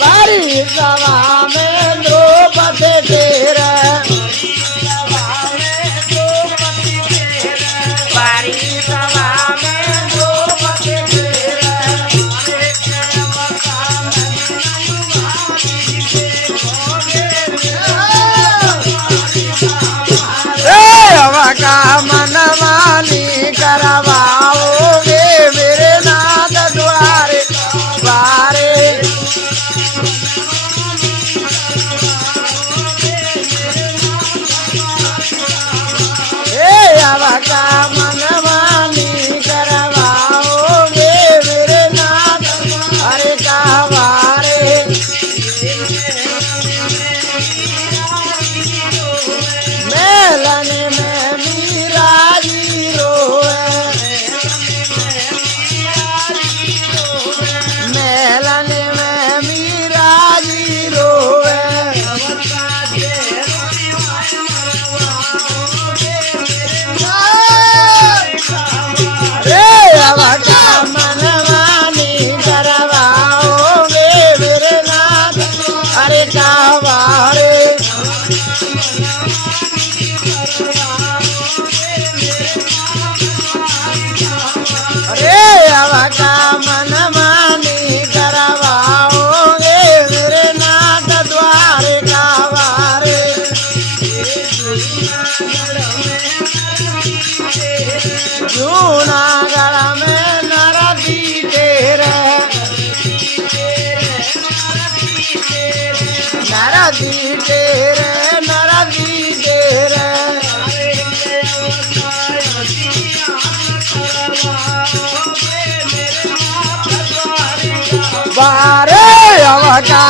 बारी सभा में द्रौपदी तेरा बारी सभा में द्रौपदी तेरा का मनमानी करवाओगे मेरे नाथ द्वारे बारे अब का मनमानी करवाओगे मेरे नाथ अरे कहवारे मेलन में मीरा जी रोए मेलन में मीरा जी रोए अब का मनमानी करवाओगे मेरे नाथ अरे कहवारे अरे अब का मनमानी करवाओगे मेरे नाथ द्वारे कहवारे जूनागढ़ में नरदी तेरे नरदी तेरे नरदी तेरे बारे अब का